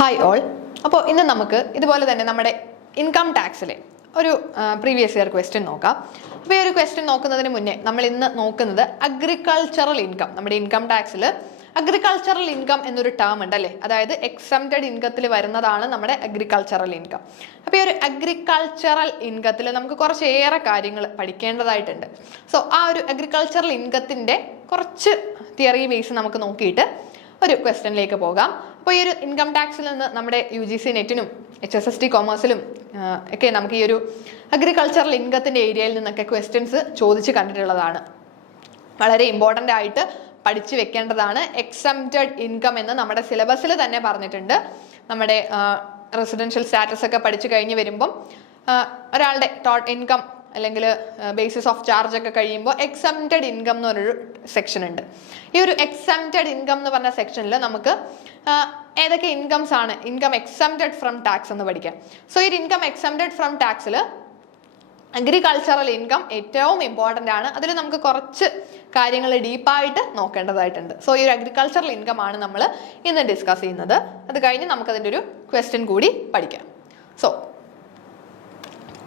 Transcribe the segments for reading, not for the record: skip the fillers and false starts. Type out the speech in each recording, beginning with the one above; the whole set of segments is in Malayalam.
Hi all. അപ്പോൾ ഇന്ന് നമുക്ക് ഇതുപോലെ തന്നെ നമ്മുടെ ഇൻകം ടാക്സിലെ ഒരു പ്രീവിയസ് ഇയർ ക്വസ്റ്റ്യൻ നോക്കാം. അപ്പോൾ ഈ ഒരു ക്വസ്റ്റ്യൻ നോക്കുന്നതിന് മുന്നേ നമ്മൾ ഇന്ന് നോക്കുന്നത് അഗ്രികൾച്ചറൽ ഇൻകം. നമ്മുടെ ഇൻകം ടാക്സിൽ അഗ്രികൾച്ചറൽ ഇൻകം എന്നൊരു ടേം ഉണ്ട് അല്ലേ, അതായത് എക്സംപ്റ്റഡ് ഇൻകത്തിൽ വരുന്നതാണ് നമ്മുടെ അഗ്രികൾച്ചറൽ ഇൻകം. അപ്പോൾ ഈ ഒരു അഗ്രികൾച്ചറൽ ഇൻകത്തിൽ നമുക്ക് കുറച്ചേറെ കാര്യങ്ങൾ പഠിക്കേണ്ടതായിട്ടുണ്ട്. സോ ആ ഒരു അഗ്രികൾച്ചറൽ ഇൻകത്തിൻ്റെ കുറച്ച് തിയറി ബേസ് നമുക്ക് നോക്കിയിട്ട് ഒരു ക്വസ്റ്റ്യനിലേക്ക് പോകാം. അപ്പോൾ ഈ ഒരു ഇൻകം ടാക്സിൽ നിന്ന് നമ്മുടെ UGC നെറ്റിനും HSST കൊമേഴ്സിലും ഒക്കെ നമുക്ക് ഈ ഒരു അഗ്രികൾച്ചറൽ ഇൻകത്തിൻ്റെ ഏരിയയിൽ നിന്നൊക്കെ ക്വസ്റ്റ്യൻസ് ചോദിച്ച് കണ്ടിട്ടുള്ളതാണ്. വളരെ ഇമ്പോർട്ടൻ്റ് ആയിട്ട് പഠിച്ചു വെക്കേണ്ടതാണ്. എക്സംപ്റ്റഡ് ഇൻകം എന്ന് നമ്മുടെ സിലബസിൽ തന്നെ പറഞ്ഞിട്ടുണ്ട്. നമ്മുടെ റെസിഡൻഷ്യൽ സ്റ്റാറ്റസ് ഒക്കെ പഠിച്ചു കഴിഞ്ഞ് വരുമ്പം ഒരാളുടെ ഇൻകം അല്ലെങ്കിൽ ബേസിസ് ഓഫ് ചാർജ് ഒക്കെ കഴിയുമ്പോൾ എക്സംപ്റ്റഡ് ഇൻകം എന്ന് പറഞ്ഞൊരു സെക്ഷൻ ഉണ്ട്. ഈ ഒരു എക്സംപ്റ്റഡ് ഇൻകം എന്ന് പറഞ്ഞ സെക്ഷനിൽ നമുക്ക് ഏതൊക്കെ ഇൻകംസ് ആണ് ഇൻകം എക്സംപ്റ്റഡ് ഫ്രം ടാക്സ് എന്ന് പഠിക്കാം. സോ ഈ ഇൻകം എക്സംപ്റ്റഡ് ഫ്രം ടാക്സിൽ അഗ്രികൾച്ചറൽ ഇൻകം ഏറ്റവും ഇമ്പോർട്ടൻ്റ് ആണ്. അതിൽ നമുക്ക് കുറച്ച് കാര്യങ്ങൾ ഡീപ്പായിട്ട് നോക്കേണ്ടതായിട്ടുണ്ട്. സോ ഈ ഒരു അഗ്രികൾച്ചറൽ ഇൻകം ആണ് നമ്മൾ ഇന്ന് ഡിസ്കസ് ചെയ്യുന്നത്. അത് കഴിഞ്ഞ് നമുക്കതിൻ്റെ ഒരു ക്വസ്റ്റ്യൻ കൂടി പഠിക്കാം. So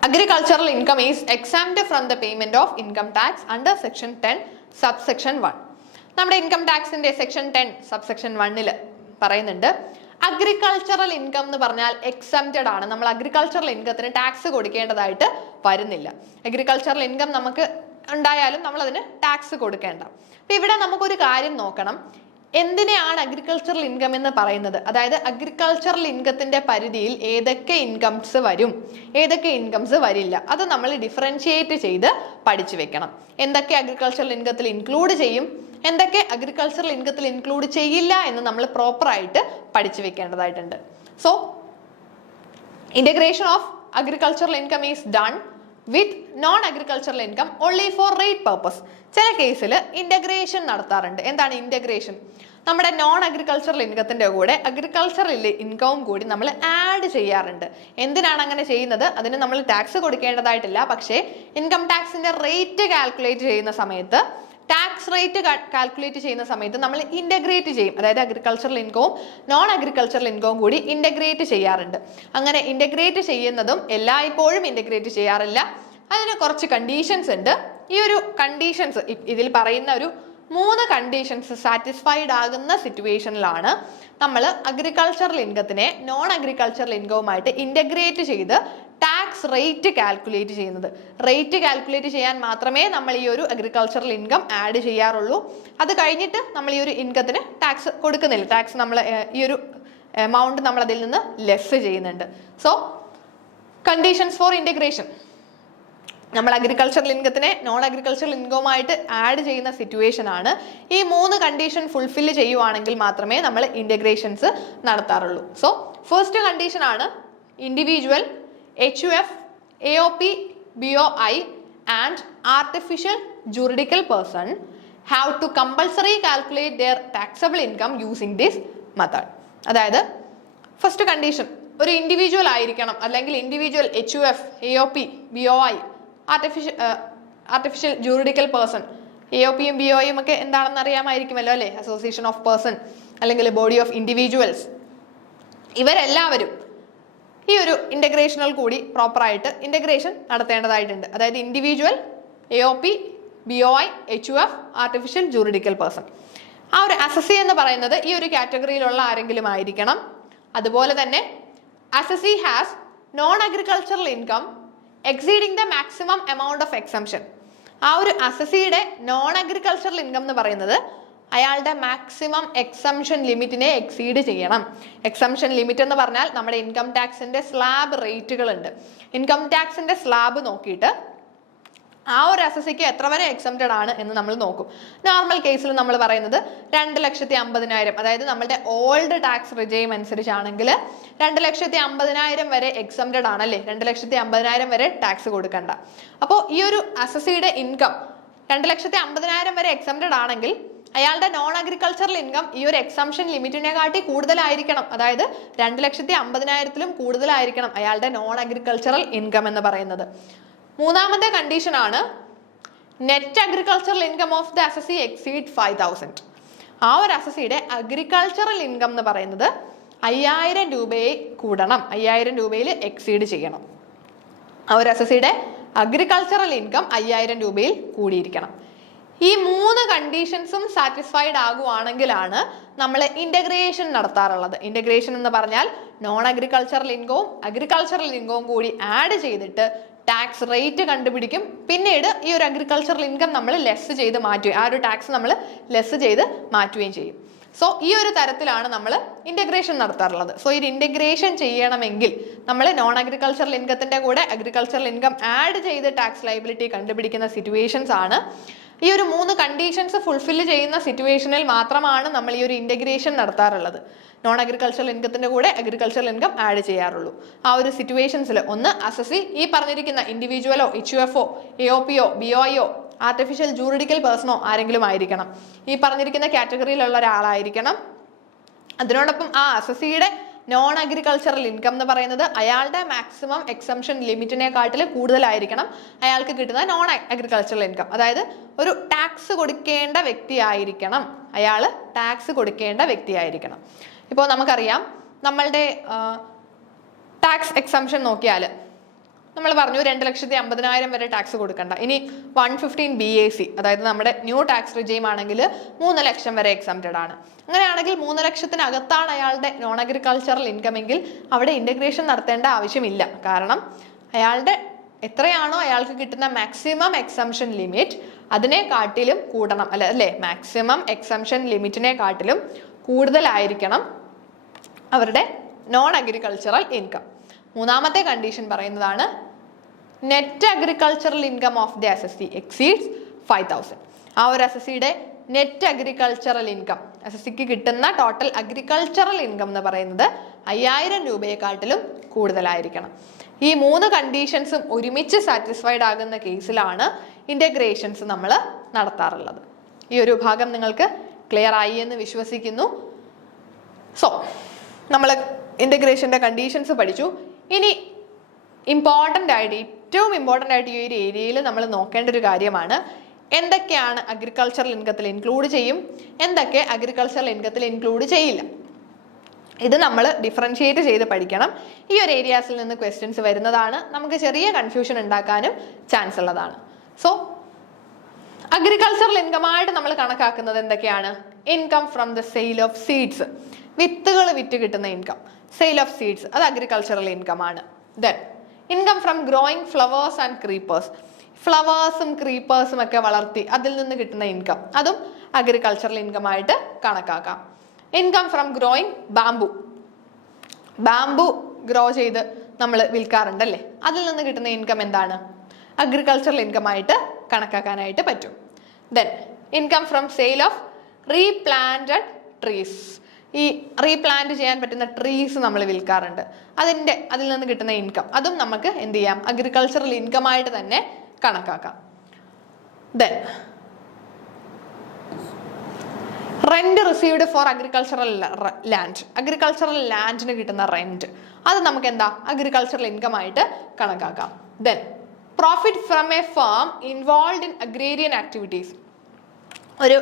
agricultural income is exempt from the payment of income tax under section 10 subsection 1. നമ്മുടെ ഇൻകം ടാക്സിന്റെ സെക്ഷൻ 10 സബ്സെക്ഷൻ 1 പറയുന്നുണ്ട് അഗ്രികൾച്ചറൽ ഇൻകം എന്ന് പറഞ്ഞാൽ എക്സംപ്റ്റഡ് ആണ്. നമ്മൾ അഗ്രികൾച്ചറൽ ഇൻകത്തിന് ടാക്സ് കൊടുക്കേണ്ടതായിട്ട് വരുന്നില്ല. അഗ്രികൾച്ചറൽ ഇൻകം നമുക്ക് ഉണ്ടായാലും നമ്മൾ അതിന് ടാക്സ് കൊടുക്കേണ്ട. അപ്പൊ ഇവിടെ നമുക്കൊരു കാര്യം നോക്കണം, എന്തിനെയാണ് അഗ്രികൾച്ചറൽ ഇൻകം എന്ന് പറയുന്നത്? അതായത് അഗ്രികൾച്ചറൽ ഇൻകത്തിന്റെ പരിധിയിൽ ഏതൊക്കെ ഇൻകംസ് വരും, ഏതൊക്കെ ഇൻകംസ് വരില്ല, അത് നമ്മൾ ഡിഫറൻഷിയേറ്റ് ചെയ്ത് പഠിച്ചു വെക്കണം. എന്തൊക്കെ അഗ്രികൾച്ചറൽ ഇൻകത്തിൽ ഇൻക്ലൂഡ് ചെയ്യും, എന്തൊക്കെ അഗ്രികൾച്ചറൽ ഇൻകത്തിൽ ഇൻക്ലൂഡ് ചെയ്യില്ല എന്ന് നമ്മൾ പ്രോപ്പറായിട്ട് പഠിച്ചു വെക്കേണ്ടതായിട്ടുണ്ട്. So integration of agricultural income is done with non agricultural income only for rate purpose. ചില കേസിൽ ഇന്റഗ്രേഷൻ നടത്താറുണ്ട്. എന്താണ് ഇന്റഗ്രേഷൻ? നമ്മുടെ നോൺ അഗ്രികൾച്ചറൽ ഇൻകത്തിന്റെ കൂടെ അഗ്രികൾച്ചറൽ ഇൻകവും കൂടി നമ്മൾ ആഡ് ചെയ്യാറുണ്ട്. എന്തിനാണ് അങ്ങനെ ചെയ്യുന്നത്? അതിന് നമ്മൾ ടാക്സ് കൊടുക്കേണ്ടതായിട്ടില്ല. പക്ഷേ ഇൻകം ടാക്സിന്റെ റേറ്റ് കാൽക്കുലേറ്റ് ചെയ്യുന്ന സമയത്ത്, ടാക്സ് റേറ്റ് കാൽക്കുലേറ്റ് ചെയ്യുന്ന സമയത്ത് നമ്മൾ ഇന്റഗ്രേറ്റ് ചെയ്യും. അതായത് അഗ്രികൾച്ചറൽ ഇൻകവും നോൺ അഗ്രികൾച്ചറൽ ഇൻകവും കൂടി ഇന്റഗ്രേറ്റ് ചെയ്യാറുണ്ട്. അങ്ങനെ ഇന്റഗ്രേറ്റ് ചെയ്യുന്നതും എല്ലായ്പ്പോഴും ഇന്റഗ്രേറ്റ് ചെയ്യാറില്ല. അതിന് കുറച്ച് കണ്ടീഷൻസ് ഉണ്ട്. ഈ ഒരു കണ്ടീഷൻസ്, ഇതിൽ പറയുന്ന ഒരു 3 കണ്ടീഷൻസ് സാറ്റിസ്ഫൈഡ് ആകുന്ന സിറ്റുവേഷനിലാണ് നമ്മൾ അഗ്രികൾച്ചറൽ ഇൻകത്തിനെ നോൺ അഗ്രികൾച്ചറൽ ഇൻകവുമായിട്ട് ഇന്റഗ്രേറ്റ് ചെയ്ത് ടാക്സ് റേറ്റ് കാൽക്കുലേറ്റ് ചെയ്യുന്നത്. റേറ്റ് കാൽക്കുലേറ്റ് ചെയ്യാൻ മാത്രമേ നമ്മൾ ഈ ഒരു അഗ്രികൾച്ചറൽ ഇൻകം ആഡ് ചെയ്യാറുള്ളൂ. അത് കഴിഞ്ഞിട്ട് നമ്മൾ ഈ ഒരു ഇൻകത്തിന് ടാക്സ് കൊടുക്കുന്നില്ല. ടാക്സ് നമ്മൾ ഈ ഒരു എമൗണ്ട് നമ്മൾ അതിൽ നിന്ന് ലെസ് ചെയ്യുന്നുണ്ട്. സോ കണ്ടീഷൻസ് ഫോർ ഇന്റഗ്രേഷൻ, നമ്മൾ അഗ്രികൾച്ചറൽ ഇൻകത്തിനെ നോൺ അഗ്രികൾച്ചറൽ ഇൻകവുമായിട്ട് ആഡ് ചെയ്യുന്ന സിറ്റുവേഷൻ ആണ്. ഈ 3 കണ്ടീഷൻ ഫുൾഫിൽ ചെയ്യുവാണെങ്കിൽ മാത്രമേ നമ്മൾ ഇന്റഗ്രേഷൻസ് നടത്താറുള്ളൂ. സോ ഫസ്റ്റ് കണ്ടീഷൻ ആണ് individual HUF, AOP, BOI and artificial juridical person have to compulsory calculate their taxable income using this method. അതായത് ഫസ്റ്റ് കണ്ടീഷൻ ഒരു ഇൻഡിവിജ്വൽ ആയിരിക്കണം, അല്ലെങ്കിൽ individual HUF, AOP, BOI, artificial juridical person. AOPയും BOIയും ഒക്കെ എന്താണെന്ന് അറിയാമായിരിക്കുമല്ലോ അല്ലേ? അസോസിയേഷൻ ഓഫ് പേഴ്സൺ അല്ലെങ്കിൽ ബോഡി ഓഫ് ഇൻഡിവിജ്വൽസ്. ഇവരെല്ലാവരും ഈ ഒരു ഇന്റഗ്രേഷനിൽ കൂടി പ്രോപ്പറായിട്ട് ഇന്റഗ്രേഷൻ നടത്തേണ്ടതായിട്ടുണ്ട്. അതായത് individual, AOP, BOI, HUF, artificial juridical person. ആ ഒരു അസസി എന്ന് പറയുന്നത് ഈ ഒരു കാറ്റഗറിയിലുള്ള ആരെങ്കിലും ആയിരിക്കണം. അതുപോലെ തന്നെ assessee has known agricultural income exceeding the maximum amount of exemption. ആ ഒരു അസസിയുടെ നോൺ അഗ്രികൾച്ചറൽ ഇൻകം എന്ന് പറയുന്നത് അയാളുടെ മാക്സിമം എക്സംഷൻ ലിമിറ്റിനെ എക്സീഡ് ചെയ്യണം. എക്സംഷൻ ലിമിറ്റ് എന്ന് പറഞ്ഞാൽ നമ്മുടെ ഇൻകം ടാക്സിന്റെ സ്ലാബ് റേറ്റുകൾ ഉണ്ട്. ഇൻകം ടാക്സിന്റെ സ്ലാബ് നോക്കിയിട്ട് ആ ഒരു അസസിക്ക് എത്ര വരെ എക്സംപ്റ്റഡ് ആണ് എന്ന് നമ്മൾ നോക്കും. നോർമൽ കേസിൽ നമ്മൾ പറയുന്നത് 2,50,000, അതായത് നമ്മുടെ ഓൾഡ് ടാക്സ് റിജൈം അനുസരിച്ചാണെങ്കിൽ 2,50,000 വരെ എക്സംപ്റ്റഡ് ആണല്ലേ. 2,50,000 വരെ ടാക്സ് കൊടുക്കണ്ട. അപ്പോൾ ഈ ഒരു അസസിയുടെ ഇൻകം 2,50,000 വരെ എക്സംപ്റ്റഡ് ആണെങ്കിൽ അയാളുടെ നോൺ അഗ്രികൾച്ചറൽ ഇൻകം ഈ ഒരു എക്സംഷൻ ലിമിറ്റിനെ കാട്ടി കൂടുതലായിരിക്കണം. അതായത് 2,50,000-ലും കൂടുതലായിരിക്കണം അയാളുടെ നോൺ അഗ്രികൾച്ചറൽ ഇൻകം എന്ന് പറയുന്നത്. മൂന്നാമത്തെ കണ്ടീഷൻ ആണ് net agricultural income of the assessee exceed 5,000. ആ ഒരു അസസിയുടെ അഗ്രികൾച്ചറൽ ഇൻകം എന്ന് പറയുന്നത് 5000 രൂപയെ കൂടണം, 5000 രൂപയിൽ എക്സീഡ് ചെയ്യണം. ആ ഒരു അസസിയുടെ അഗ്രികൾച്ചറൽ ഇൻകം 5000 രൂപയിൽ കൂടിയിരിക്കണം. ഈ 3 കണ്ടീഷൻസും സാറ്റിസ്ഫൈഡ് ആകുവാണെങ്കിലാണ് നമ്മൾ ഇന്റഗ്രേഷൻ നടത്താറുള്ളത്. ഇന്റഗ്രേഷൻ എന്ന് പറഞ്ഞാൽ നോൺ അഗ്രികൾച്ചറൽ ഇൻകവും അഗ്രികൾച്ചറൽ ഇൻകവും കൂടി ആഡ് ചെയ്തിട്ട് ടാക്സ് റേറ്റ് കണ്ടുപിടിക്കും. പിന്നീട് ഈ ഒരു അഗ്രികൾച്ചറൽ ഇൻകം നമ്മൾ ലെസ് ചെയ്ത് മാറ്റുകയും ആ ഒരു ടാക്സ് നമ്മൾ ലെസ് ചെയ്ത് മാറ്റുകയും ചെയ്യും. സോ ഈ ഒരു തരത്തിലാണ് നമ്മൾ ഇന്റഗ്രേഷൻ നടത്താറുള്ളത്. സോ ഈ ഇന്റഗ്രേഷൻ ചെയ്യണമെങ്കിൽ നമ്മൾ നോൺ അഗ്രികൾച്ചറൽ ഇൻകത്തിന്റെ കൂടെ അഗ്രികൾച്ചറൽ ഇൻകം ആഡ് ചെയ്ത് ടാക്സ് ലയബിലിറ്റി കണ്ടുപിടിക്കുന്ന സിറ്റുവേഷൻസ് ആണ്. ഈ ഒരു 3 കണ്ടീഷൻസ് ഫുൾഫില്ല് ചെയ്യുന്ന സിറ്റുവേഷനിൽ മാത്രമാണ് നമ്മൾ ഈ ഒരു ഇന്റഗ്രേഷൻ നടത്താറുള്ളത്. നോൺ അഗ്രികൾച്ചറൽ ഇൻകത്തിന്റെ കൂടെ അഗ്രികൾച്ചറൽ ഇൻകം ആഡ് ചെയ്യാറുള്ളൂ. ആ ഒരു സിറ്റുവേഷൻസിൽ ഒന്ന് അസസി ഈ പറഞ്ഞിരിക്കുന്ന ഇൻഡിവിജ്വലോ HUFO AOPO BOIO ആർട്ടിഫിഷ്യൽ ജൂറിഡിക്കൽ പേഴ്സണോ ആരെങ്കിലും ആയിരിക്കണം. ഈ പറഞ്ഞിരിക്കുന്ന കാറ്റഗറിയിലുള്ള ഒരാളായിരിക്കണം. അതിനോടൊപ്പം ആ അസസിയുടെ നോൺ അഗ്രികൾച്ചറൽ ഇൻകം എന്ന് പറയുന്നത് അയാളുടെ മാക്സിമം എക്സംഷൻ ലിമിറ്റിനെക്കാട്ടിൽ കൂടുതലായിരിക്കണം അയാൾക്ക് കിട്ടുന്ന നോൺ അഗ്രികൾച്ചറൽ ഇൻകം. അതായത് ഒരു ടാക്സ് കൊടുക്കേണ്ട വ്യക്തിയായിരിക്കണം, അയാൾ ടാക്സ് കൊടുക്കേണ്ട വ്യക്തിയായിരിക്കണം. ഇപ്പോൾ നമുക്കറിയാം നമ്മളുടെ ടാക്സ് എക്സംഷൻ നോക്കിയാൽ നമ്മൾ പറഞ്ഞു 2,50,000 വരെ ടാക്സ് കൊടുക്കണ്ട. ഇനി 115 BAC അതായത് നമ്മുടെ ന്യൂ ടാക്സ് റിജീം ആണെങ്കിൽ 3 ലക്ഷം വരെ എക്സംപ്റ്റഡ് ആണ്. അങ്ങനെയാണെങ്കിൽ 3 ലക്ഷത്തിനകത്താണ് അയാളുടെ നോൺ അഗ്രികൾച്ചറൽ ഇൻകം എങ്കിൽ അവിടെ ഇന്റഗ്രേഷൻ നടത്തേണ്ട ആവശ്യമില്ല. കാരണം അയാളുടെ എത്രയാണോ അയാൾക്ക് കിട്ടുന്ന മാക്സിമം എക്സംഷൻ ലിമിറ്റ് അതിനെക്കാട്ടിലും കൂടണം അല്ലേ, മാക്സിമം എക്സംഷൻ ലിമിറ്റിനെക്കാട്ടിലും കൂടുതലായിരിക്കണം അവരുടെ നോൺ അഗ്രികൾച്ചറൽ ഇൻകം. മൂന്നാമത്തെ കണ്ടീഷൻ പറയുന്നതാണ് net agricultural income of the assessee exceeds 5,000. ആ ഒരു അസസിയുടെ നെറ്റ് അഗ്രികൾച്ചറൽ ഇൻകം, അസസിക്ക് കിട്ടുന്ന ടോട്ടൽ അഗ്രികൾച്ചറൽ ഇൻകം എന്ന് പറയുന്നത് 5000 രൂപയെക്കാട്ടിലും കൂടുതലായിരിക്കണം. ഈ 3 കണ്ടീഷൻസും ഒരുമിച്ച് സാറ്റിസ്ഫൈഡ് ആകുന്ന കേസിലാണ് ഇന്റഗ്രേഷൻസ് നമ്മൾ നടത്താറുള്ളത്. ഈ ഒരു ഭാഗം നിങ്ങൾക്ക് ക്ലിയർ ആയി എന്ന് വിശ്വസിക്കുന്നു. സോ നമ്മൾ ഇന്റഗ്രേഷന്റെ കണ്ടീഷൻസ് പഠിച്ചു. ഇനി ഏറ്റവും ഇമ്പോർട്ടൻ്റ് ആയിട്ട് ഈ ഒരു ഏരിയയിൽ നമ്മൾ നോക്കേണ്ട ഒരു കാര്യമാണ് എന്തൊക്കെയാണ് അഗ്രികൾച്ചറൽ ഇൻകത്തിൽ ഇൻക്ലൂഡ് ചെയ്യും, എന്തൊക്കെ അഗ്രികൾച്ചറൽ ഇൻകത്തിൽ ഇൻക്ലൂഡ് ചെയ്യില്ല. ഇത് നമ്മൾ ഡിഫറൻഷിയേറ്റ് ചെയ്ത് പഠിക്കണം. ഈ ഒരു ഏരിയാസിൽ നിന്ന് ക്വസ്റ്റ്യൻസ് വരുന്നതാണ്, നമുക്ക് ചെറിയ കൺഫ്യൂഷൻ ഉണ്ടാക്കാനും ചാൻസ് ഉള്ളതാണ്. സോ അഗ്രികൾച്ചറൽ ഇൻകമായിട്ട് നമ്മൾ കണക്കാക്കുന്നത് എന്തൊക്കെയാണ്? Income from the sale of seeds, വിത്തുകൾ വിറ്റ് കിട്ടുന്ന ഇൻകം, സെയിൽ ഓഫ് സീഡ്സ് അത് അഗ്രികൾച്ചറൽ ഇൻകം ആണ്. Then income from growing flowers and creepers, ഫ്ലവേഴ്സും ക്രീപ്പേഴ്സും ഒക്കെ വളർത്തി അതിൽ നിന്ന് കിട്ടുന്ന ഇൻകം അതും അഗ്രികൾച്ചറൽ ഇൻകം ആയിട്ട് കണക്കാക്കാം. Income from growing bamboo grow ചെയ്ത് നമ്മൾ വിൽക്കാറുണ്ടല്ലേ, അതിൽ നിന്ന് കിട്ടുന്ന ഇൻകം എന്താണ്? അഗ്രികൾച്ചറൽ ഇൻകം ആയിട്ട് കണക്കാക്കാനായിട്ട് പറ്റും. Then income from sale of replanted trees, ഈ റീപ്ലാന്റ് ചെയ്യാൻ പറ്റുന്ന ട്രീസ് നമ്മൾ വിൽക്കാറുണ്ട്, അതിൽ നിന്ന് കിട്ടുന്ന ഇൻകം അതും നമുക്ക് എന്ത് ചെയ്യാം? അഗ്രികൾച്ചറൽ ഇൻകം ആയിട്ട് തന്നെ കണക്കാക്കാം. Then rent received for agricultural land, agricultural ലാൻഡിന് കിട്ടുന്ന റെന്റ് അത് നമുക്ക് എന്താ? അഗ്രികൾച്ചറൽ ഇൻകം ആയിട്ട് കണക്കാക്കാം. Then profit from a farm involve in agrarian activities, ഒരു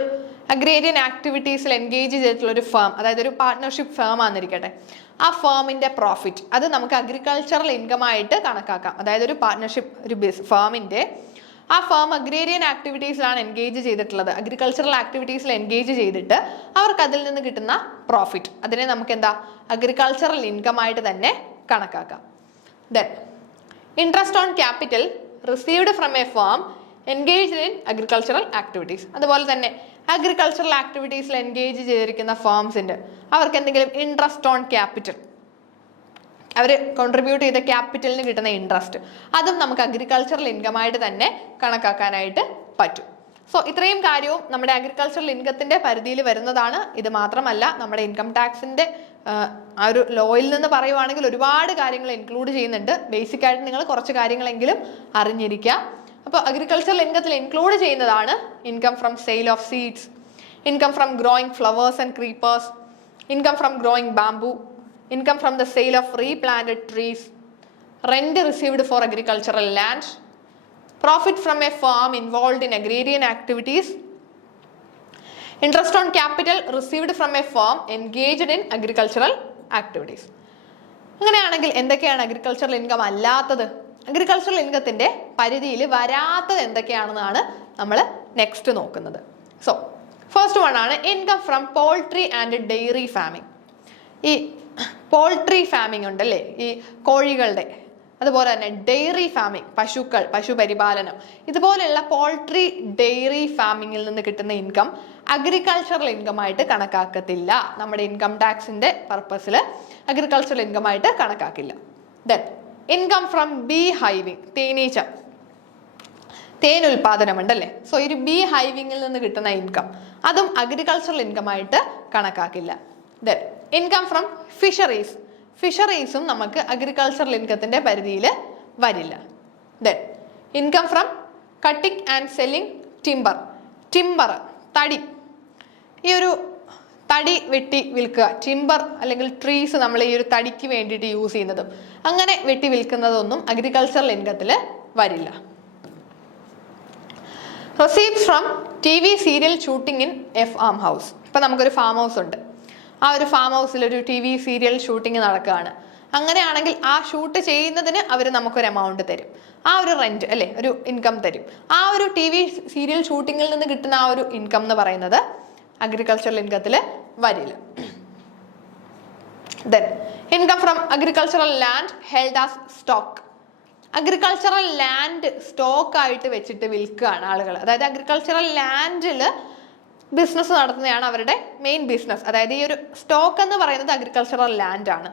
അഗ്രേരിയൻ ആക്ടിവിറ്റീസിൽ എൻഗേജ് ചെയ്തിട്ടുള്ള ഒരു ഫേം, അതായത് ഒരു പാർട്ട്ണർഷിപ്പ് ഫേം ആണെന്നിരിക്കട്ടെ, ആ ഫേമിന്റെ പ്രോഫിറ്റ് അത് നമുക്ക് അഗ്രികൾച്ചറൽ ഇൻകം ആയിട്ട് കണക്കാക്കാം. അതായത് ഒരു പാർട്ട്ണർഷിപ്പ് ഒരു ഫേമിന്റെ ആ ഫേം അഗ്രേരിയൻ ആക്ടിവിറ്റീസിലാണ് എൻഗേജ് ചെയ്തിട്ടുള്ളത്, അഗ്രികൾച്ചറൽ ആക്ടിവിറ്റീസിൽ എൻഗേജ് ചെയ്തിട്ട് അവർക്ക് അതിൽ നിന്ന് കിട്ടുന്ന പ്രോഫിറ്റ് അതിനെ നമുക്ക് എന്താ? അഗ്രികൾച്ചറൽ ഇൻകം ആയിട്ട് തന്നെ കണക്കാക്കാം. Then interest on capital received from a firm engaged in agricultural activities, അതുപോലെ തന്നെ അഗ്രികൾച്ചറൽ ആക്ടിവിറ്റീസിൽ എൻഗേജ് ചെയ്തിരിക്കുന്ന ഫേംസിൻ്റെ അവർക്ക് എന്തെങ്കിലും ഇൻട്രസ്റ്റ് ഓൺ ക്യാപിറ്റൽ, അവർ കോൺട്രിബ്യൂട്ട് ചെയ്ത ക്യാപിറ്റലിന് കിട്ടുന്ന ഇൻട്രസ്റ്റ് അതും നമുക്ക് അഗ്രികൾച്ചറൽ ഇൻകം ആയിട്ട് തന്നെ കണക്കാക്കാനായിട്ട് പറ്റും. സോ ഇത്രയും കാര്യവും നമ്മുടെ അഗ്രികൾച്ചറൽ ഇൻകത്തിന്റെ പരിധിയിൽ വരുന്നതാണ്. ഇത് മാത്രമല്ല നമ്മുടെ ഇൻകം ടാക്സിന്റെ ആ ഒരു ലോയിൽ നിന്ന് പറയുവാണെങ്കിൽ ഒരുപാട് കാര്യങ്ങൾ ഇൻക്ലൂഡ് ചെയ്യുന്നുണ്ട്. ബേസിക് ആയിട്ട് നിങ്ങൾ കുറച്ച് കാര്യങ്ങളെങ്കിലും അറിഞ്ഞിരിക്കുക. അപ്പോൾ അഗ്രികൾച്ചറൽ ഇൻകത്തിൽ ഇൻക്ലൂഡ് ചെയ്യുന്നതാണ് income from sale of seeds, income from growing flowers and creepers, income from growing bamboo, income from the sale of replanted trees, rent received for agricultural land, profit from a farm involved in agrarian activities, interest on capital received from a farm engaged in agricultural activities. അങ്ങനെയാണെങ്കിൽ എന്തൊക്കെയാണ് അഗ്രികൾച്ചറൽ ഇൻകം അല്ലാത്തത്? അഗ്രികൾച്ചറൽ ഇൻകത്തിന്റെ പരിധിയിൽ വരാത്തത് എന്തൊക്കെയാണെന്നാണ് നമ്മൾ നെക്സ്റ്റ് നോക്കുന്നത്. സോ ഫസ്റ്റ് വൺ ആണ് income from poultry and dairy farming. ഈ പോൾട്രി ഫാമിംഗ് ഉണ്ടല്ലേ, ഈ കോഴികളുടെ, അതുപോലെ തന്നെ ഡെയറി ഫാമിംഗ്, പശുക്കൾ, പശു പരിപാലനം, ഇതുപോലെയുള്ള പോൾട്രി ഡെയറി ഫാമിങ്ങിൽ നിന്ന് കിട്ടുന്ന ഇൻകം അഗ്രികൾച്ചറൽ ഇൻകം ആയിട്ട് കണക്കാക്കത്തില്ല. നമ്മുടെ ഇൻകം ടാക്സിന്റെ പർപ്പസിൽ അഗ്രികൾച്ചറൽ ഇൻകം ആയിട്ട് കണക്കാക്കില്ല. ദെൻ ഇൻകം ഫ്രം ബീ ഹൈവിംഗ്, തേനീച്ച, തേൻ ഉൽപാദനം ഉണ്ടല്ലേ, സോ ഈ ഒരു ബീ ഹൈവിങ്ങിൽ നിന്ന് കിട്ടുന്ന ഇൻകം അതും അഗ്രികൾച്ചറൽ ഇൻകം ആയിട്ട് കണക്കാക്കില്ല. ദെൻ ഇൻകം ഫ്രം ഫിഷറീസ്, ഫിഷറീസും നമുക്ക് അഗ്രികൾച്ചറൽ ഇൻകത്തിന്റെ പരിധിയിൽ വരില്ല. Then income from cutting and selling timber, timber തടി, ഈ ഒരു തടി വെട്ടി വിൽക്കുക, ടിമ്പർ അല്ലെങ്കിൽ ട്രീസ് നമ്മൾ ഈ ഒരു തടിക്ക് വേണ്ടിയിട്ട് യൂസ് ചെയ്യുന്നതും അങ്ങനെ വെട്ടി വിൽക്കുന്നതൊന്നും അഗ്രികൾച്ചറൽ ഇൻകത്തിൽ വരില്ല. Receipts from TV serial shooting in A farm house. ഇപ്പം നമുക്കൊരു ഫാം ഹൗസ് ഉണ്ട്, ആ ഒരു ഫാം ഹൗസിൽ ഒരു TV സീരിയൽ ഷൂട്ടിംഗ് നടക്കുകയാണ്. അങ്ങനെയാണെങ്കിൽ ആ ഷൂട്ട് ചെയ്യുന്നതിന് അവർ നമുക്കൊരു എമൗണ്ട് തരും, ആ ഒരു റെന്റ് അല്ലെ, ഒരു ഇൻകം തരും. ആ ഒരു TV സീരിയൽ ഷൂട്ടിങ്ങിൽ നിന്ന് കിട്ടുന്ന ആ ഒരു ഇൻകം എന്ന് പറയുന്നത് അഗ്രികൾച്ചറൽ ഇൻകത്തിൽ വരില്ല. Then income from agricultural land held as stock, agricultural land stock ആയിട്ട് വെച്ചിട്ട് വിൽക്കുകയാണ് ആളുകൾ. അതായത് അഗ്രികൾച്ചറൽ ലാൻഡിൽ ബിസിനസ് നടത്തുന്നതാണ് അവരുടെ മെയിൻ ബിസിനസ്. അതായത് ഈ ഒരു സ്റ്റോക്ക് എന്ന് പറയുന്നത് അഗ്രികൾച്ചറൽ ലാൻഡ് ആണ്.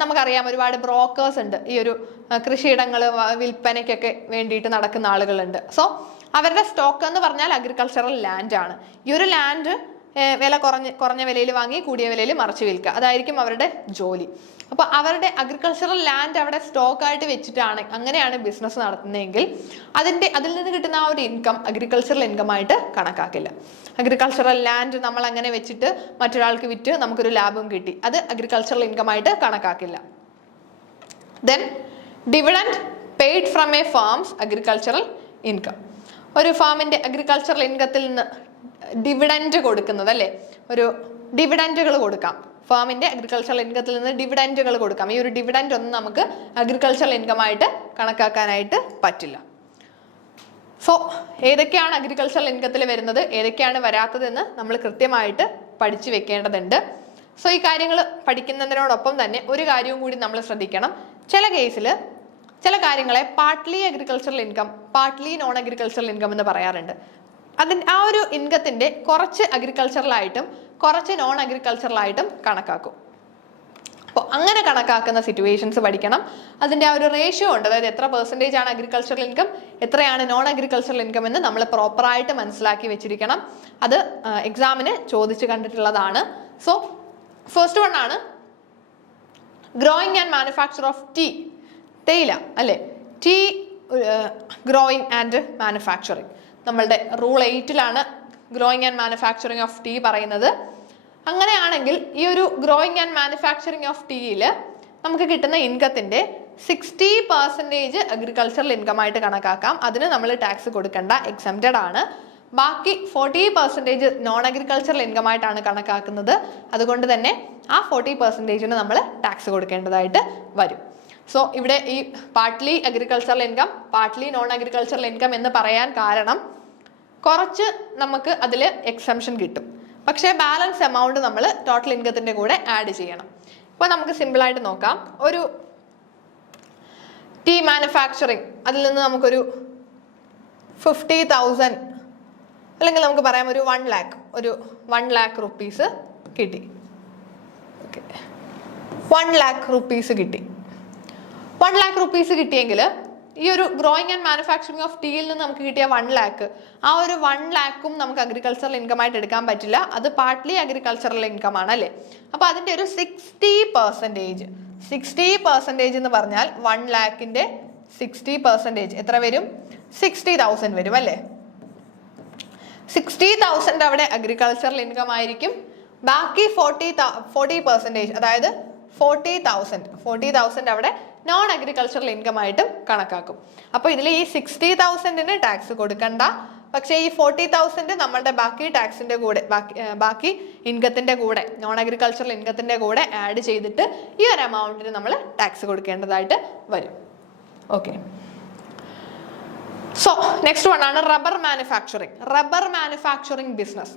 നമുക്കറിയാം ഒരുപാട് ബ്രോക്കേഴ്സ് ഉണ്ട്, ഈ ഒരു കൃഷിയിടങ്ങൾ വിൽപ്പനയ്ക്കൊക്കെ വേണ്ടിയിട്ട് നടക്കുന്ന ആളുകളുണ്ട്. സോ അവരുടെ സ്റ്റോക്ക് എന്ന് പറഞ്ഞാൽ അഗ്രികൾച്ചറൽ ലാൻഡ് ആണ്. ഈ ഒരു ലാൻഡ് വില കുറഞ്ഞ വിലയിൽ വാങ്ങി കൂടിയ വിലയിൽ മറിച്ച് വിൽക്കുക, അതായിരിക്കും അവരുടെ ജോലി. അപ്പോൾ അവരുടെ അഗ്രികൾച്ചറൽ ലാൻഡ് അവിടെ സ്റ്റോക്കായിട്ട് വെച്ചിട്ടാണ് അങ്ങനെയാണ് ബിസിനസ് നടത്തുന്നതെങ്കിൽ അതിൽ നിന്ന് കിട്ടുന്ന ആ ഒരു ഇൻകം അഗ്രികൾച്ചറൽ ഇൻകം ആയിട്ട് കണക്കാക്കില്ല. അഗ്രികൾച്ചറൽ ലാൻഡ് നമ്മൾ അങ്ങനെ വെച്ചിട്ട് മറ്റൊരാൾക്ക് വിറ്റ് നമുക്കൊരു ലാഭം കിട്ടി, അത് അഗ്രികൾച്ചറൽ ഇൻകം ആയിട്ട് കണക്കാക്കില്ല. Then dividend paid from A farms agricultural income, ഒരു ഫാമിന്റെ അഗ്രികൾച്ചറൽ ഇൻകത്തിൽ നിന്ന് ഡിവിഡൻഡ് കൊടുക്കുന്നത് അല്ലേ, ഒരു ഡിവിഡൻഡുകൾ കൊടുക്കാം, ഫാമിന്റെ അഗ്രികൾച്ചറൽ ഇൻകത്തിൽ നിന്ന് ഡിവിഡൻഡുകൾ കൊടുക്കാം. ഈ ഒരു ഡിവിഡൻഡ് ഒന്നും നമുക്ക് അഗ്രികൾച്ചറൽ ഇൻകം ആയിട്ട് കണക്കാക്കാനായിട്ട് പറ്റില്ല. സോ ഏതൊക്കെയാണ് അഗ്രികൾച്ചറൽ ഇൻകത്തിൽ വരുന്നത്, ഏതൊക്കെയാണ് വരാത്തതെന്ന് നമ്മൾ കൃത്യമായിട്ട് പഠിച്ചു വെക്കേണ്ടതുണ്ട്. സോ ഈ കാര്യങ്ങൾ പഠിക്കുന്നതിനോടൊപ്പം തന്നെ ഒരു കാര്യവും കൂടി നമ്മൾ ശ്രദ്ധിക്കണം. ചില കേസിൽ ചില കാര്യങ്ങളെ partly agricultural income, partly non agricultural income എന്ന് പറയാറുണ്ട്. ആ ഒരു ഇൻകത്തിന്റെ കുറച്ച് അഗ്രികൾച്ചറലായിട്ടും കുറച്ച് നോൺ അഗ്രികൾച്ചറലായിട്ടും കണക്കാക്കും. അപ്പോൾ അങ്ങനെ കണക്കാക്കുന്ന സിറ്റുവേഷൻസ് പഠിക്കണം. അതിൻ്റെ ആ ഒരു റേഷ്യോ ഉണ്ട്, അതായത് എത്ര പെർസെൻറ്റേജ് ആണ് അഗ്രികൾച്ചറൽ ഇൻകം, എത്രയാണ് നോൺ അഗ്രികൾച്ചറൽ ഇൻകം എന്ന് നമ്മൾ പ്രോപ്പറായിട്ട് മനസ്സിലാക്കി വെച്ചിരിക്കണം. അത് എക്സാമിന് ചോദിച്ചു കണ്ടിട്ടുള്ളതാണ്. സോ ഫസ്റ്റ് വൺ ആണ് growing and manufacture of tea, തേയില അല്ലേ, ടീ ഗ്രോയിങ് ആൻഡ് മാനുഫാക്ചറിങ്. നമ്മളുടെ rule 8 growing and manufacturing of tea പറയുന്നത്. അങ്ങനെയാണെങ്കിൽ ഈ ഒരു ഗ്രോയിങ് ആൻഡ് മാനുഫാക്ചറിങ് ഓഫ് ടീയിൽ നമുക്ക് കിട്ടുന്ന ഇൻകത്തിന്റെ 60% അഗ്രികൾച്ചറൽ ഇൻകം ആയിട്ട് കണക്കാക്കാം. അതിന് നമ്മൾ ടാക്സ് കൊടുക്കേണ്ട, എക്സംപ്റ്റഡ് ആണ്. ബാക്കി 40% നോൺ അഗ്രികൾച്ചറൽ ഇൻകം ആയിട്ടാണ് കണക്കാക്കുന്നത്. അതുകൊണ്ട് തന്നെ ആ 40%ന് നമ്മൾ ടാക്സ് കൊടുക്കേണ്ടതായിട്ട് വരും. സോ ഇവിടെ ഈ partly agricultural income, partly non agricultural income എന്ന് പറയാൻ കാരണം കുറച്ച് നമുക്ക് അതിൽ എക്സംഷൻ കിട്ടും, പക്ഷേ ബാലൻസ് എമൗണ്ട് നമ്മൾ ടോട്ടൽ ഇൻകത്തിന്റെ കൂടെ ആഡ് ചെയ്യണം. ഇപ്പോൾ നമുക്ക് സിമ്പിളായിട്ട് നോക്കാം. ഒരു ടീ മാനുഫാക്ചറിങ്, അതിൽ നിന്ന് നമുക്കൊരു 50,000 അല്ലെങ്കിൽ നമുക്ക് പറയാം ഒരു 1 lakh, ഒരു 1 lakh rupees കിട്ടി. ഓക്കെ, 1 lakh rupees കിട്ടി. 1 lakh rupees കിട്ടിയെങ്കിൽ ഈ ഒരു ഗ്രോയിങ് ആൻഡ് മാനുഫാക്ചറിങ് ഓഫ് ടീയിൽ നിന്ന് നമുക്ക് കിട്ടിയ 1 lakh, ആ ഒരു 1 lakhും നമുക്ക് അഗ്രികൾച്ചറൽ ഇൻകം ആയിട്ട് എടുക്കാൻ പറ്റില്ല. അത് പാർട്ട്ലി അഗ്രികൾച്ചറൽ ഇൻകം ആണ് അല്ലേ. അപ്പോൾ അതിൻ്റെ ഒരു 60% എന്ന് പറഞ്ഞാൽ 1 lakhന്റെ 60% എത്ര വരും? 60,000 വരും അല്ലേ. 60,000 അവിടെ അഗ്രികൾച്ചറൽ ഇൻകം ആയിരിക്കും. ബാക്കി 40% അതായത് 40,000 അവിടെ നോൺ അഗ്രികൾച്ചറൽ ഇൻകം ആയിട്ടും കണക്കാക്കും. അപ്പോൾ ഇതിൽ ഈ 60,000ന് ടാക്സ് കൊടുക്കണ്ട, പക്ഷേ ഈ 40,000 നമ്മളുടെ ബാക്കി ടാക്സിന്റെ കൂടെ ബാക്കി ഇൻകത്തിന്റെ കൂടെ നോൺ അഗ്രികൾച്ചറൽ ഇൻകത്തിന്റെ കൂടെ ആഡ് ചെയ്തിട്ട് ഈ ഒരു എമൗണ്ടിന് നമ്മൾ ടാക്സ് കൊടുക്കേണ്ടതായിട്ട് വരും. ഓക്കെ. സോ നെക്സ്റ്റ് വൺ ആണ് റബ്ബർ മാനുഫാക്ചറിങ് ബിസിനസ്.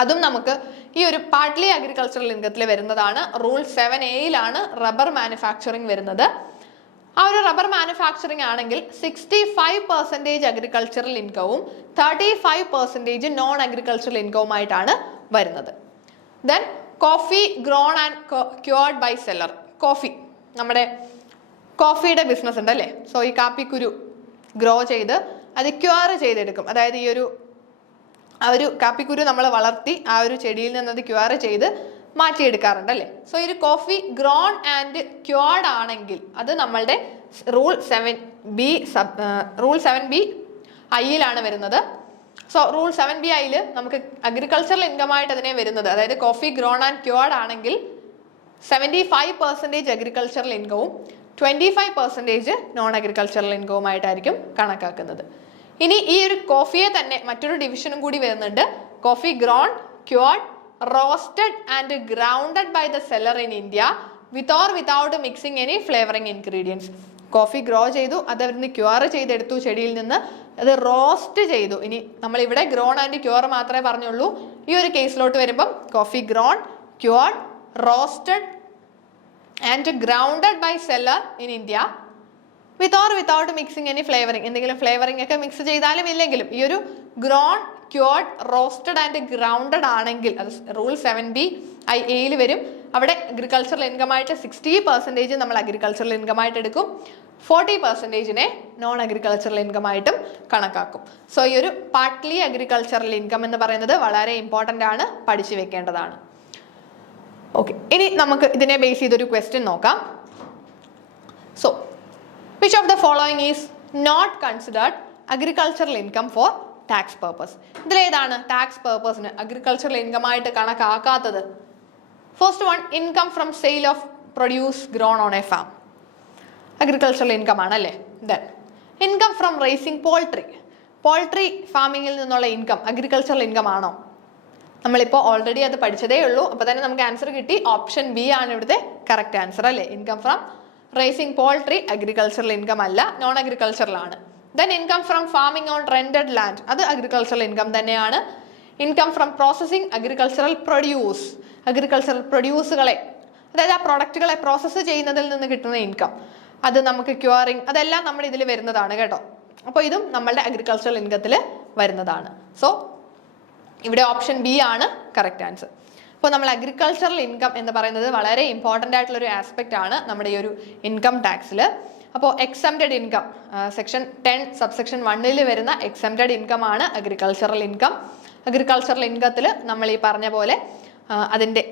അതും നമുക്ക് ഈ ഒരു പാർട്ട്ലി അഗ്രികൾച്ചറൽ ഇൻകത്തിൽ വരുന്നതാണ്. റൂൾ 7A റബ്ബർ മാനുഫാക്ചറിങ് വരുന്നത്. ആ ഒരു റബ്ബർ മാനുഫാക്ചറിങ് ആണെങ്കിൽ 65% അഗ്രികൾച്ചറൽ ഇൻകവും 35% നോൺ അഗ്രികൾച്ചറൽ ഇൻകവുമായിട്ടാണ് വരുന്നത്. Then coffee grown and cured by seller. Coffee, നമ്മുടെ കോഫിയുടെ ബിസിനസ് ഉണ്ട് അല്ലേ. സോ ഈ കാപ്പിക്കുരു ഗ്രോ ചെയ്ത് അത് ക്യൂർ ചെയ്തെടുക്കും. അതായത് ഈ ഒരു കാപ്പിക്കുരു നമ്മൾ വളർത്തി ആ ഒരു ചെടിയിൽ നിന്ന് അത് ക്യൂർ ചെയ്ത് മാറ്റിയെടുക്കാറുണ്ട് അല്ലേ. സോ ഈ ഒരു കോഫി ഗ്രോൺ ആൻഡ് ക്യൂർഡ് ആണെങ്കിൽ അത് നമ്മളുടെ റൂൾ 7B ഐയിലാണ് വരുന്നത്. സോ റൂൾ 7B ഐയിൽ നമുക്ക് അഗ്രികൾച്ചറൽ ഇൻകമായിട്ട് അതിനെ വരുന്നത്, അതായത് കോഫി ഗ്രോൺ ആൻഡ് ക്യൂർഡ് ആണെങ്കിൽ 75% അഗ്രികൾച്ചറൽ ഇൻകവും 25% നോൺ അഗ്രികൾച്ചറൽ ഇൻകവുമായിട്ടായിരിക്കും കണക്കാക്കുന്നത്. ഇനി ഈ ഒരു കോഫിയെ തന്നെ മറ്റൊരു ഡിവിഷനും കൂടി വരുന്നുണ്ട്. Coffee grown, cured, roasted and grounded by the seller in India with or without mixing any flavouring ingredients. Coffee grow ചെയ്തു, അത് അവരിന്ന് ക്യൂർ ചെയ്തെടുത്തു ചെടിയിൽ നിന്ന്, അത് റോസ്റ്റ് ചെയ്തു. ഇനി നമ്മളിവിടെ ഗ്രോൺ ആൻഡ് ക്യൂർ മാത്രമേ പറഞ്ഞുള്ളൂ. ഈ ഒരു കേസിലോട്ട് വരുമ്പം coffee grown, cured, roasted and grounded by seller in India with or without mixing any flavouring. എന്തെങ്കിലും ഫ്ലേവറിംഗ് ഒക്കെ മിക്സ് ചെയ്താലും ഇല്ലെങ്കിലും ഈ ഒരു grown, cured, roasted and grounded ആണെങ്കിൽ അത് റൂൾ 7B(a) വരും. അവിടെ അഗ്രികൾച്ചറൽ ഇൻകമായിട്ട് 60% നമ്മൾ അഗ്രികൾച്ചറൽ ഇൻകമായിട്ട് എടുക്കും, 40% നോൺ അഗ്രികൾച്ചറൽ ഇൻകമായിട്ടും കണക്കാക്കും. സോ ഈ ഒരു പാർട്ട്ലി അഗ്രികൾച്ചറൽ ഇൻകം എന്ന് പറയുന്നത് വളരെ ഇമ്പോർട്ടൻ്റ് ആണ്, പഠിച്ചു വെക്കേണ്ടതാണ്. ഓക്കെ, ഇനി നമുക്ക് ഇതിനെ ബേസ് ചെയ്തൊരു ക്വസ്റ്റ്യൻ നോക്കാം. So which of the following is not considered agricultural income for tax purpose? ഇതിലേതാണ് ടാക്സ് പേർപ്പസിന് അഗ്രികൾച്ചറൽ ഇൻകം ആയിട്ട് കണക്കാക്കാത്തത്? First one, income from sale of produce grown on a farm. Agricultural income ആണല്ലേ. Then income from raising poultry ഫാമിങ്ങിൽ നിന്നുള്ള ഇൻകം അഗ്രികൾച്ചറൽ ഇൻകം ആണോ? നമ്മളിപ്പോൾ ഓൾറെഡി അത് പഠിച്ചതേ ഉള്ളൂ. അപ്പോൾ തന്നെ നമുക്ക് ആൻസർ കിട്ടി. ഓപ്ഷൻ ബി ആണ് ഇവിടുത്തെ കറക്റ്റ് ആൻസർ അല്ലേ. Income from raising poultry agricultural income അല്ല, നോൺ അഗ്രികൾച്ചറൽ ആണ്. Then income from farming on rented land, അത് അഗ്രികൾച്ചറൽ ഇൻകം തന്നെയാണ്. ഇൻകം ഫ്രം പ്രോസസ്സിംഗ് അഗ്രികൾച്ചറൽ പ്രൊഡ്യൂസുകളെ, അതായത് ആ പ്രൊഡക്റ്റുകളെ പ്രോസസ്സ് ചെയ്യുന്നതിൽ നിന്ന് കിട്ടുന്ന ഇൻകം, അത് നമുക്ക് ക്യൂറിങ്, അതെല്ലാം നമ്മൾ ഇതിൽ വരുന്നതാണ് കേട്ടോ. അപ്പോൾ ഇതും നമ്മളുടെ അഗ്രികൾച്ചറൽ ഇൻകത്തിൽ വരുന്നതാണ്. സോ ഇവിടെ ഓപ്ഷൻ ബി ആണ് കറക്റ്റ് ആൻസർ. അപ്പോൾ നമ്മൾ അഗ്രികൾച്ചറൽ ഇൻകം എന്ന് പറയുന്നത് വളരെ ഇമ്പോർട്ടൻ്റ് ആയിട്ടുള്ള ഒരു ആസ്പെക്റ്റ് ആണ് നമ്മുടെ ഈ ഒരു ഇൻകം ടാക്സിൽ. അപ്പോൾ എക്സംപ്റ്റഡ് ഇൻകം സെക്ഷൻ 10 സബ്സെക്ഷൻ 1 വരുന്ന എക്സംപ്റ്റഡ് ഇൻകം ആണ് അഗ്രികൾച്ചറൽ ഇൻകം. അഗ്രികൾച്ചറൽ ഇൻകത്തിൽ നമ്മൾ ഈ പറഞ്ഞ പോലെ അതിൻ്റെ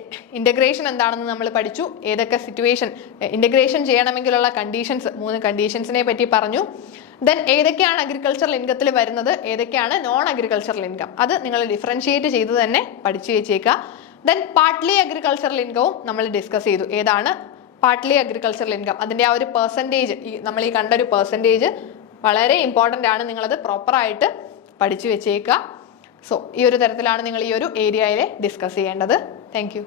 ഇൻ്റഗ്രേഷൻ എന്താണെന്ന് നമ്മൾ പഠിച്ചു. ഏതൊക്കെ സിറ്റുവേഷൻ ഇൻ്റഗ്രേഷൻ ചെയ്യണമെങ്കിലുള്ള കണ്ടീഷൻസ്, 3 കണ്ടീഷൻസിനെ പറ്റി പറഞ്ഞു. ദെൻ ഏതൊക്കെയാണ് അഗ്രികൾച്ചറൽ ഇൻകത്തിൽ വരുന്നത്, ഏതൊക്കെയാണ് നോൺ അഗ്രികൾച്ചറൽ ഇൻകം, അത് നിങ്ങൾ ഡിഫറൻഷിയേറ്റ് ചെയ്ത് തന്നെ പഠിച്ചു വെച്ചേക്കുക. ദെൻ പാർട്ട്ലി അഗ്രികൾച്ചറൽ ഇൻകവും നമ്മൾ ഡിസ്കസ് ചെയ്തു. ഏതാണ് പാർട്ട്ലി അഗ്രികൾച്ചറൽ ഇൻകം, അതിൻ്റെ ആ ഒരു പെർസെൻറ്റേജ്, നമ്മൾ ഈ കണ്ട ഒരു പെർസെൻറ്റേജ് വളരെ ഇമ്പോർട്ടൻ്റ് ആണ്. നിങ്ങളത് പ്രോപ്പറായിട്ട് പഠിച്ചു വെച്ചേക്കുക. സോ ഈ ഒരു തരത്തിലാണ് നിങ്ങൾ ഈ ഒരു ഏരിയയിൽ ഡിസ്കസ് ചെയ്യേണ്ടത്. Thank you.